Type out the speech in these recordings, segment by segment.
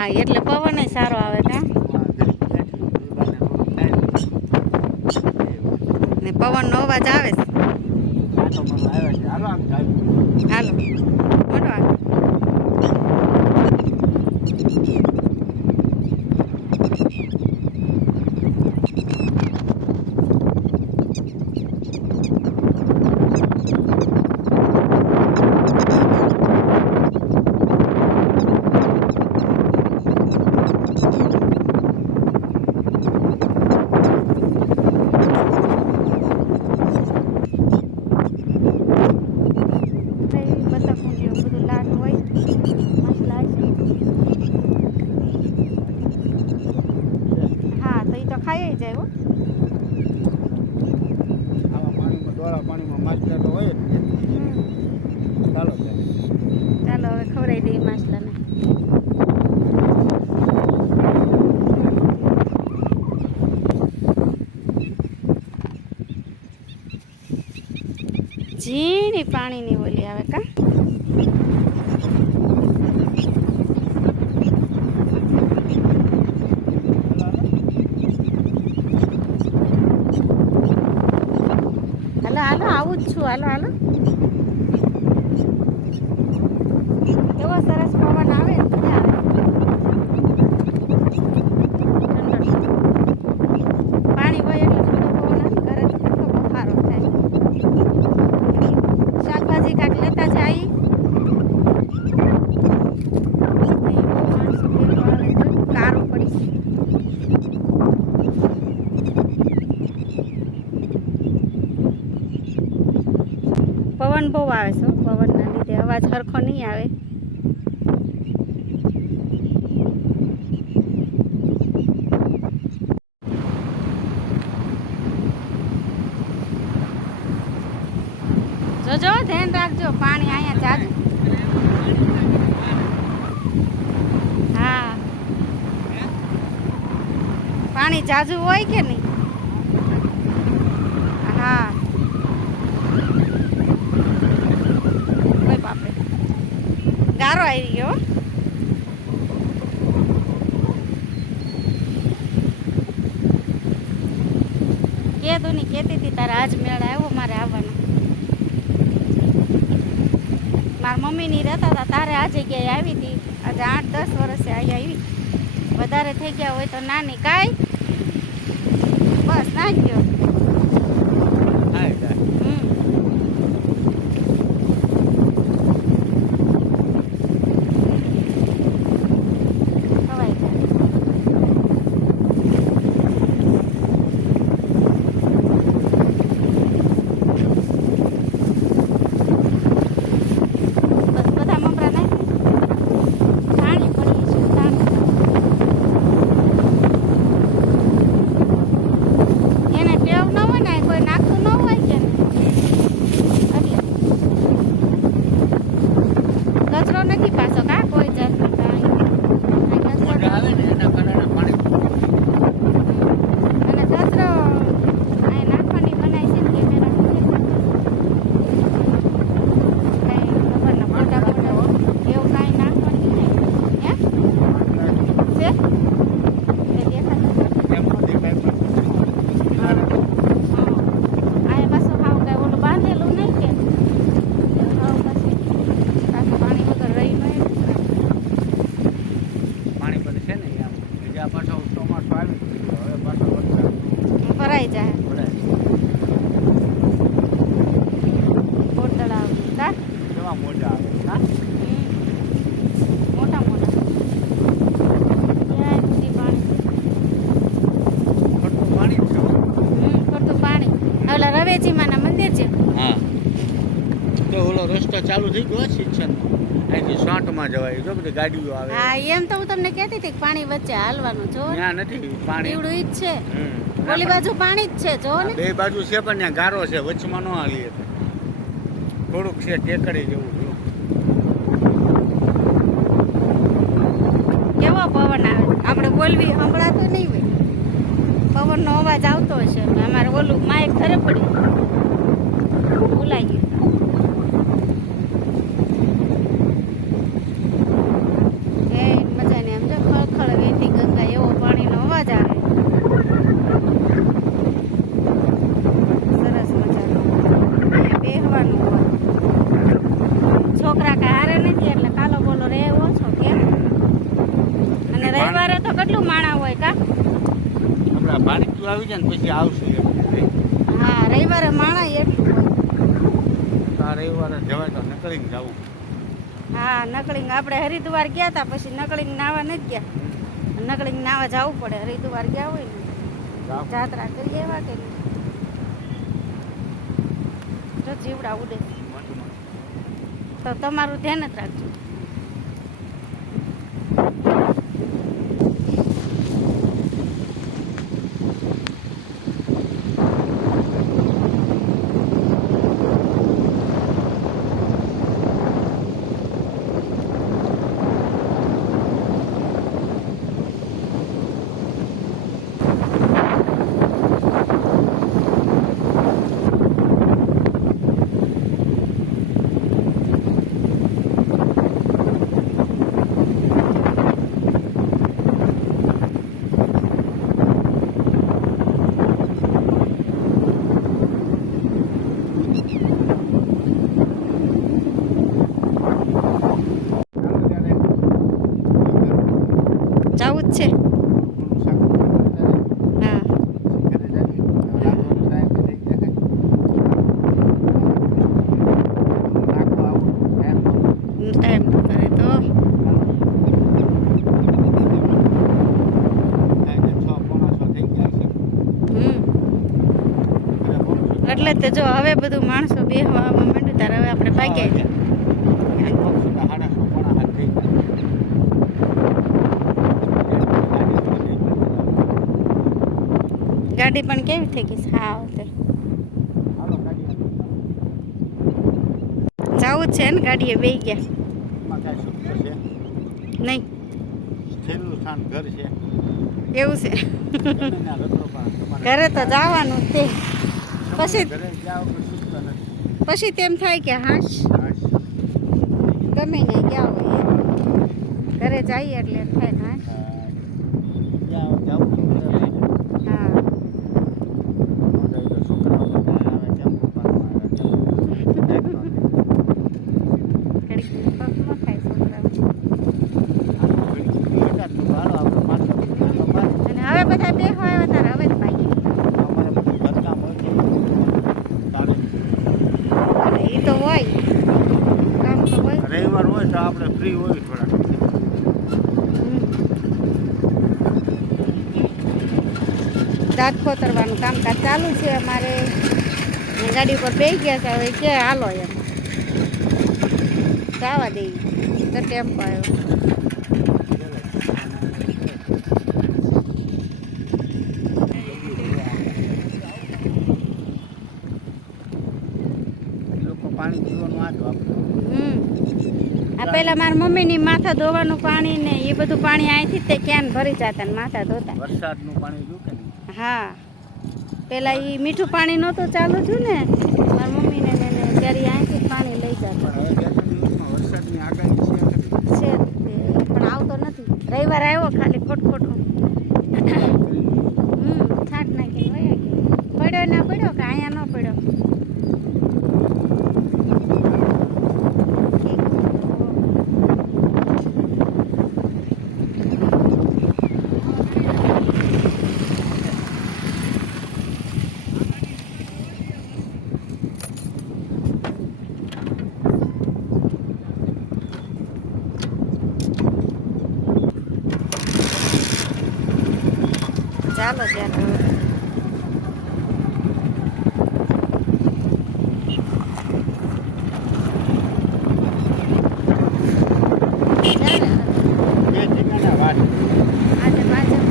હા એટલે પવન સારો આવે કા ને પવનનો અવાજ આવે છે. હાલો મોટો આવે. ખાઈ જાય હો. આવા પાણીમાં ડોળા પાણીમાં માછલા તો હોય જ ને. ચાલો ચાલો હવે ખવડાવી દઈએ માછલાને. ઝીણી પાણીની ઓલી આવે કા હાલો આવું જ છું. હાલો કેવો સરસ પવન આવે મજા આવે. પાણી હોય એટલે થોડો પવન ઘરે આખો બફારો થાય. શાકભાજી કાંક લેતા જાય કારું પડી. પવન બહુ આવે છે. પવનના લીધે અવાજ સરખો નહીં આવે. જોજો ધ્યાન રાખજો પાણી અહીંયા જાજુ. હા પાણી જાજુ હોય કે નહીં. હા ગારો આવી ગયો. કીધું ની કહેતી હતી તારે આજ મેળ આવ્યો મારે આવવાનો. મારા મમ્મીની રહેતા હતા તારે આ જગ્યાએ આવી હતી. આજે 8-10 વર્ષે અહીંયા આવી. વધારે થઈ ગયા હોય તો નાની કાંઈ બસ ના ગયો. ભરાઈ જાય. બોટલ આવે કા કેવા મોજા આવે કા મોટા મોટા ત્યાં સુધી પાણી ફરતું પાણી. ઓલા રવેચીમાના મંદિર છે. હા તો ઓલો રસ્તો ચાલુ થઈ ગયો શિક્ષણ અહીંથી શોર્ટમાં જવાય. જો બધી ગાડીઓ આવે. હા એમ તો હું તમને કહેતી હતી કે પાણી વચ્ચે હાલવાનું જો ત્યાં નથી પાણી. એવડું ઈ જ છે. ઓલી બાજુ પાણી જ છે જો ને. બે બાજુ છે પણ ત્યાં ગારો છે. વચમાં ન હાલી શકે. થોડુંક છે ટેકરી જેવું. કેવો પવન આવે. આપણે બોલવી સંભળાતું નહીં હોય. પવનનો અવાજ આવતો હશે. અમારે ઓલું માઇક ઘરે પડ્યું ભૂલાઈ ગયું. મજાને એમ જો આવી જાય ને પછી આવશું એમ કે હા રવિવારે માણા એટલું હોય. આ રવિવારે જવાય તો નીકળીને જવું. હા નકળીંગ આપણે હરિદ્વાર ગયા હતા પછી નકળીંગ નાવા નથી ગયા. નકળીંગ નાવા જવું પડે હરિદ્વાર ગયા હોય ને જાત્રા કરી એવા કે નહીં. જો જીવડા ઉડે તો તમારું ધ્યાન જ રાખજો. જવું જ છે. હા ટાઈમ કરે તો એટલે તે જો હવે બધું માણસો બેહવા આવવા માંડ્યું ત્યારે હવે આપણે ભાગ્યા જાય. ગાડી પણ કેવી થઈ ગઈ છે? હા તે જવું જ છે ને ગાડીએ બેસી ગયા નહીં એવું છે. ઘરે તો જવાનું જ તે પછી તેમ થાય કે હાશ ગમે ને ગયા હોય ઘરે જઈએ એટલે એમ થાય ને હાશ. હા અને હવે બધા બેહવા આવ્યા તારે હવે જ ભાગી. એ તો હોય કામ તો હોય. રવિવાર હોય તો આપણે ફ્રી હોય થોડા. દાંત ખોતરવાનું કામકાજ ચાલુ છે અમારે. ગાડી ઉપર બેસી ગયા છે હવે કે હાલો એમ જવા દઈએ તો ટેમ્પો આવ્યો. પાણી પીવાનું આ જ વાપરે. આ પેલા મારા મમ્મીની માથા ધોવાનું પાણી ને એ બધું પાણી અહીંથી જ તે ક્યાન ભરી જતા ને માથા ધોતા. વરસાદનું પાણી રૂકે ને. હા પેલા એ મીઠું પાણી નહોતું ચાલુ થયું ને મારા મમ્મીને ને ત્યારે અહીંથી જ પાણી લઈ જતા. પણ હવે બે ત્રણ દિવસમાં વરસાદની આગાહી છે છે પણ આવતો નથી. રવિવાર આવ્યો ખાલી ખોટું છાંટ નાખીને વયા ગયા. પડ્યો ના પડ્યો કે અહીંયા ન પડ્યો. ચાલો ત્યાં બે ઠેકાણા વાત. આજે પાછળ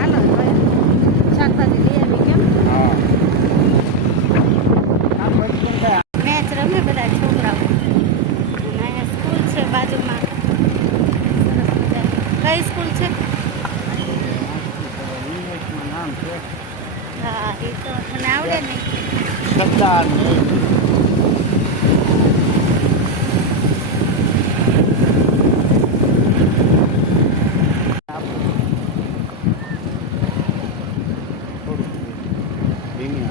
હાલો શાકભાજી લઈ આવી કેમ હા કામ બધું થાય. મેચ રમે બધા છોકરાઓ અને અહીંયા સ્કૂલ છે બાજુમાં. સરસ મજા. કઈ સ્કૂલ છે? ઇંગ્લિશમાં નામ છે હા એ તો મને આવડે ને. સરદાર ને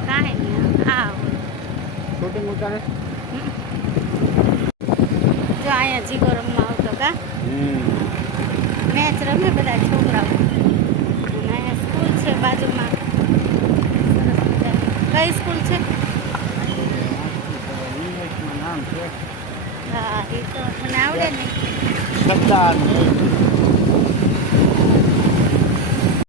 કાંઈ નહીં હા શૂટિંગ ઉતારે. જો અહીંયા જીગો રમવા આવતો કા મેચ રમે બધા છોકરાઓ. અને અહીંયા સ્કૂલ છે બાજુમાં. સરસ મજાની. કઈ સ્કૂલ છે? ઇંગ્લિશમાં નામ છે હા, એ તો મને આવડે ને. સરદાર